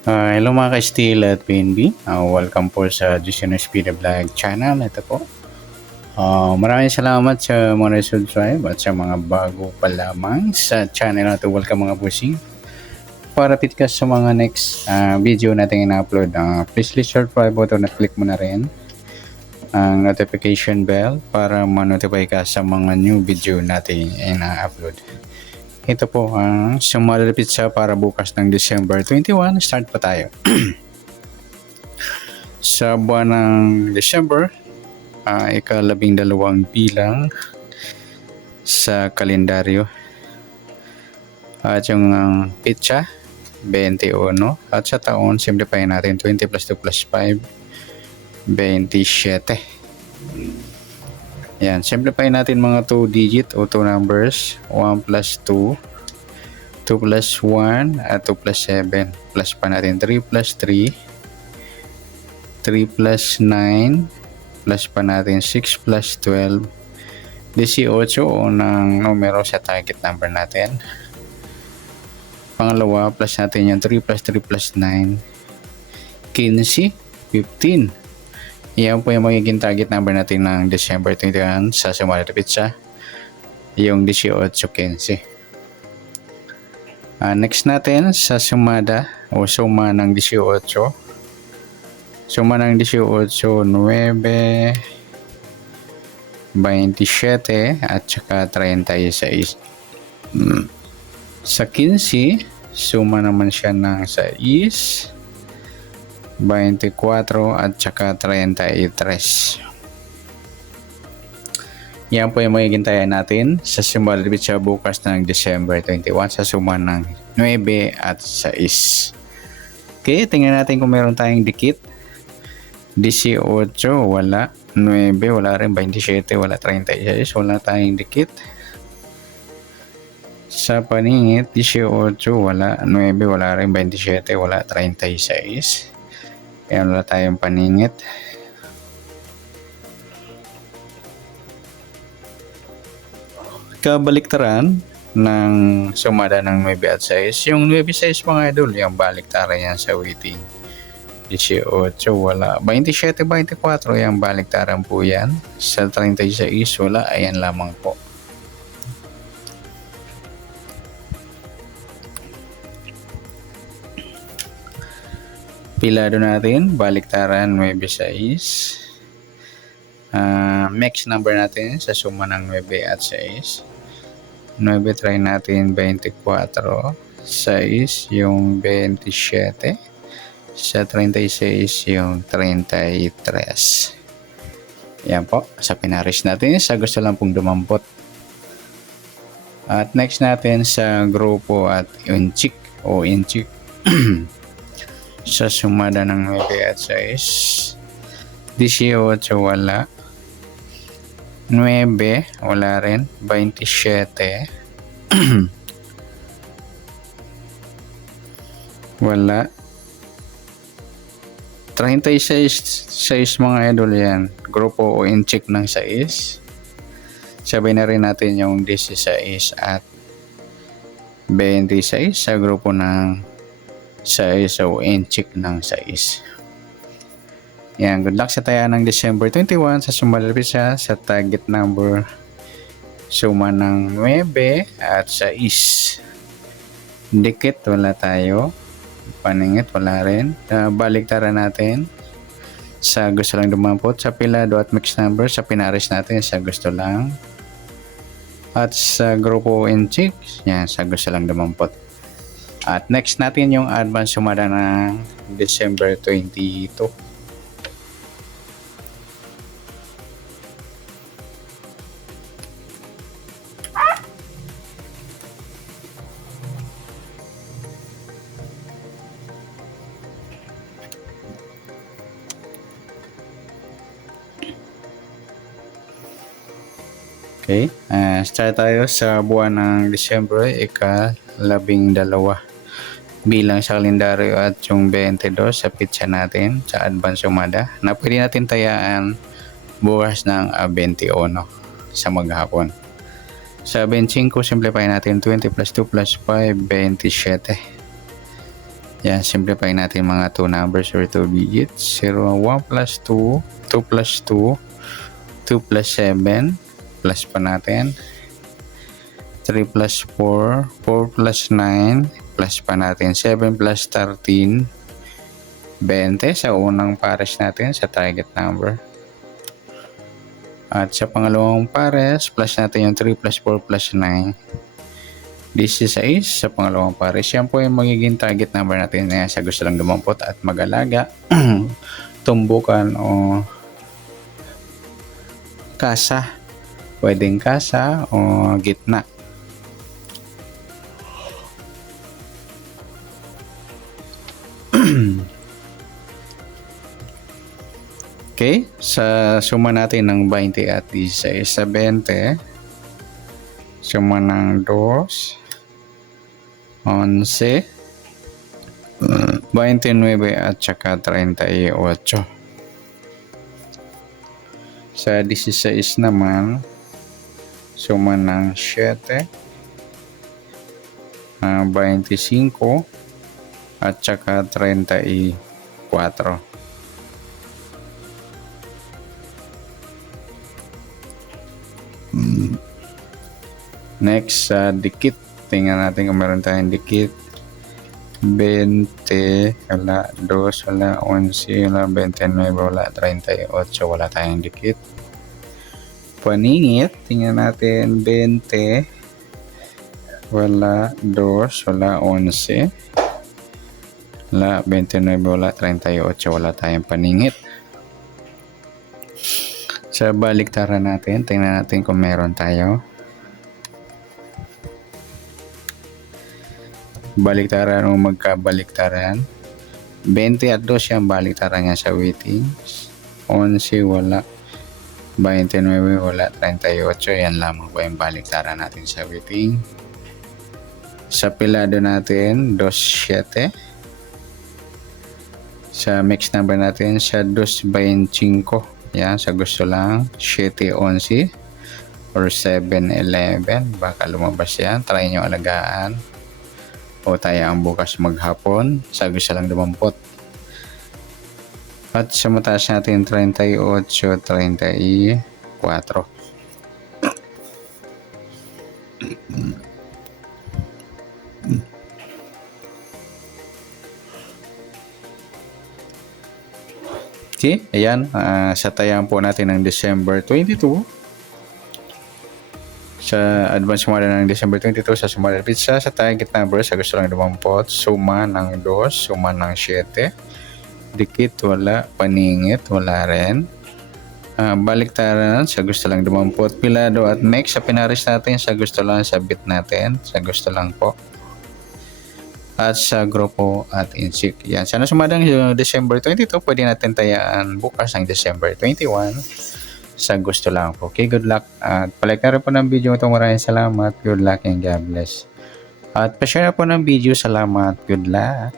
Hello mga ka-Steel at PNB. Welcome po sa Jason Speed Vlog channel. Ito po. Maraming salamat sa mga subscribe at sa mga bago pa lamang sa channel na ito. Welcome mga busing. Para fit ka sa mga next video natin ina-upload, please subscribe button at click mo na rin ang notification bell para ma-notify ka sa mga new video natin ina-upload. Ito po ang sumalapit sa para bukas ng December 21. Start pa tayo. Sa buwan ng December, ika-12 bilang sa kalendaryo. At yung pitsa, 21. At sa taon, simplify natin 20 plus 2 plus 5, 27. Yan, simplify natin mga 2 digit o 2 numbers. 1 plus 2, 2 plus 1 at 2 plus 7. Plus pa natin 3 plus 3, 3 plus 9, plus pa natin 6 plus 12, 18 unang numero sa target number natin. Pangalawa, plus natin yung 3 plus 3 plus 9, 15, 15. Yan po yung magiging target number natin ng December 21 sa sumalapit sa yung 18, 15. Next natin sa sumada o suma ng 18. Suma ng 18, 9, 27 at saka 36. Sa 15, suma naman siya ng 6, 24 at saka 33. Yan po yung magiging taya natin sa sumalapit sa bukas ng December 21 sa suma ng 9 at 6. Okay, tingnan natin kung meron tayong dikit. 18, wala. 9, wala rin. 27, wala. 36, wala tayong dikit. Sa paningit, 18, wala. 9, wala rin. 27, wala. 36. Kaya wala tayong paningit. Kabaliktaran ng sumada ng 9 at 6. Yung 9, 6 mga idol, yung baliktaran yan sa waiting. 18, wala. 27, 24, yung baliktaran po yan. Sa 36, wala. Ayan lamang po. Pilado natin, baliktaran 9, 6. Next number natin sa suma ng 9 at 6. 9 try natin 24, 6 yung 27, sa 36 yung 33. Yan po, sa pinaris natin sa gusto lang pong dumampot. At next natin sa grupo at inchik o inchik. Sa sumada ng 9 at 6, 18, wala. 9, wala rin. 27, wala. 36, 6 mga idol yan. Grupo o incheck ng 6. Sabay na rin natin yung 16 at 26 sa grupo ng 6 o incheck ng 6. Yan, good luck sa taya ng December 21 sa sumalapit siya sa target number suma ng 9 at 6. Dikit, wala tayo. Paningit, wala rin. Baliktaran natin sa gusto lang dumampot. Sa pilado at mixed number, sa pinaris natin sa gusto lang. At sa grupo in chicks, yan, sa gusto lang dumampot. At next natin yung advance sumada ng December 22. Okay, start tayo sa buwan ng December, ika-12 bilang sa kalendaryo at yung 22 sa pitsa natin sa advance sumada na pwede natin tayaan bukas ng 21 sa maghapon. Sa 25, simplify natin 20 plus 2 plus 5, 27. Yan, simplify natin mga 2 numbers or 2 digits. 0, 1 plus 2, 2 plus 2, 2 plus 7, plus pa natin. 3 plus 4, 4 plus 9, plus pa natin. 7 plus 13, 20 sa unang pares natin sa target number. At sa pangalawang pares, plus natin yung 3 plus 4 plus 9. 16 sa pangalawang pares. Yan po yung magiging target number natin na sa gusto lang dumampot at mag-alaga, tumbukan o kasa. Pwedeng kasa o gitna. Okay, sa suma natin ng 20 at 16 sa 20, suma ng 2, 11, 29 at saka 38. Sa 16 naman, suma ng 7, 25 at saka 34. Next, sa dikit. Tingnan natin kung meron tayong dikit. 20, wala. 2, wala. 11, wala. 29, wala. 38, wala tayong dikit. Paningit. Tingnan natin. 20, wala. 2, wala. 11, wala. 29, wala. 38, wala tayong paningit. Sa baliktaran natin, tingnan natin kung meron tayo. Baliktaran o magkabaliktaran. 20 at 2 yung baliktaran niya sa weightings. 11 wala. 29 wala. 38 yan lamang po yung baliktaran natin sa weighting. Sa pilado natin 27. Sa mix number natin sa 2.25. Yan, sa gusto lang 7-11 or 7-11. Baka lumabas yan. Try nyo alagaan. O tayo ang bukas maghapon sa gusto lang dumampot. At sa mataas natin 38, 34. Okay, ayan, sa tayang po natin ng December 22. Sa advance sumada ng December 22 sa Sumada Pizza, sa target number sa gusto lang dumampot, suma ng 2, suma ng 7, dikit wala, paningit wala rin, baliktaran sa gusto lang dumampot, pilado at mix sa pinaris natin sa gusto lang, sabit natin sa gusto lang po, at sa grupo at insik. Yan, sana sumadang yung December 22, pwede natin tayaan bukas ng December 21 sa gusto lang po. Okay, good luck. At palike na rin po ng video ito. Maraming salamat. Good luck and God bless. At pa-share na po ng video. Salamat. Good luck.